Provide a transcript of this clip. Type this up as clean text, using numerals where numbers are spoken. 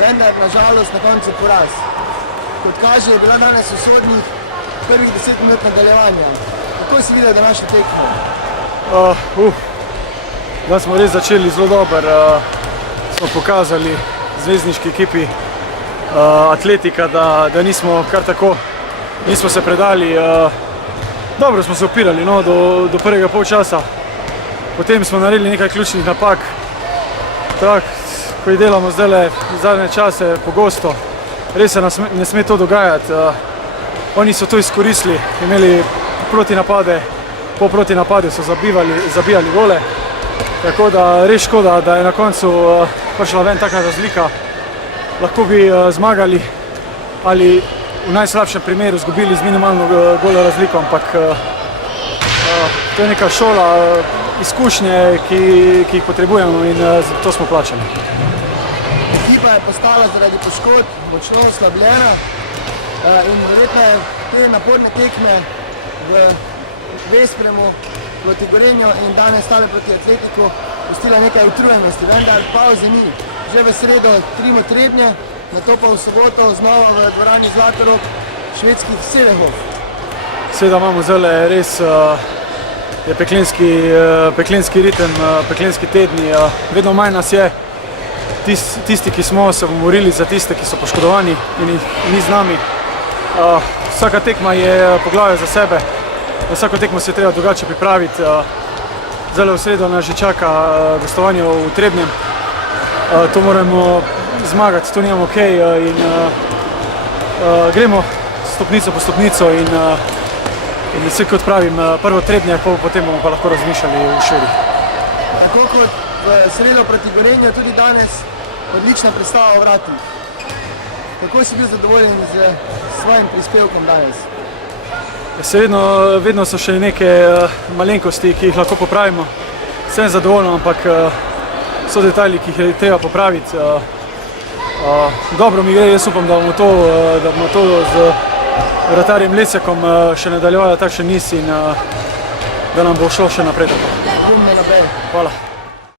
vendar nažalost na koncu poraz. Kot kaže, je bila danes usodnih prvih 10 minut nadaljevanja. Kako si videl današnjo tekmo? Da smo res začeli zelo dobro, smo pokazali zvezdniški ekipi Atletika, da nismo kar tako, nismo se predali. Dobro smo se opirali do prvega polčasa, potem smo naredili nekaj ključnih napak, tako, ko jih delamo zdaj zadnje čase pogosto. Res se ne sme to dogajati, oni so to izkoristili, imeli protinapade, po protinapadu so zabijali gole, tako da res škoda, da je na koncu prišla ven taka razlika. Lahko bi zmagali ali v najslabšem primeru izgubili z minimalno golo razliko, ampak to je neka šola, izkušnje, ki jih potrebujemo in to smo plačali. Ekipa je postala zaradi poškodb močno oslabljena in verjetno je te naporne tekme v Vespremu proti Gorenju in danes stale proti Atletiku pustila nekaj utrujenosti, vendar pauze ni. Že v sredo Trimo Trebnje, nato pa v soboto znova v dvorani Zlatorog švedskih Sedehov. Seveda imamo zdaj res je peklenski ritem, peklenski tedni, vedno manj nas je. Tisti, ki smo se umorili za tiste, ki so poškodovani in jih ni z nami. Vsaka tekma je poglavje za sebe, na vsako tekmo se je treba drugače pripraviti. Zdaj v sredo nas že čaka gostovanje v Trebnjem. To moramo zmagati, to nimamo ok in gremo stopnico po stopnico in vse kot pravim, prvo Trebnje, potem bomo pa lahko razmišljali v Švedih. Tako kot v sredo proti Gorenju, tudi danes odlična predstava v vratih. Kako si bil zadovoljen z svojim prispevkom danes? Vedno so še neke malenkosti, ki jih lahko popravimo. Sem zadovoljen, ampak so detajli, ki jih je treba popraviti. Dobro mi gre, jaz upam, da bomo to z vratarjem Lesekom še nadaljevali takšen niz in da nam bo šlo še naprej. Hvala. Hvala.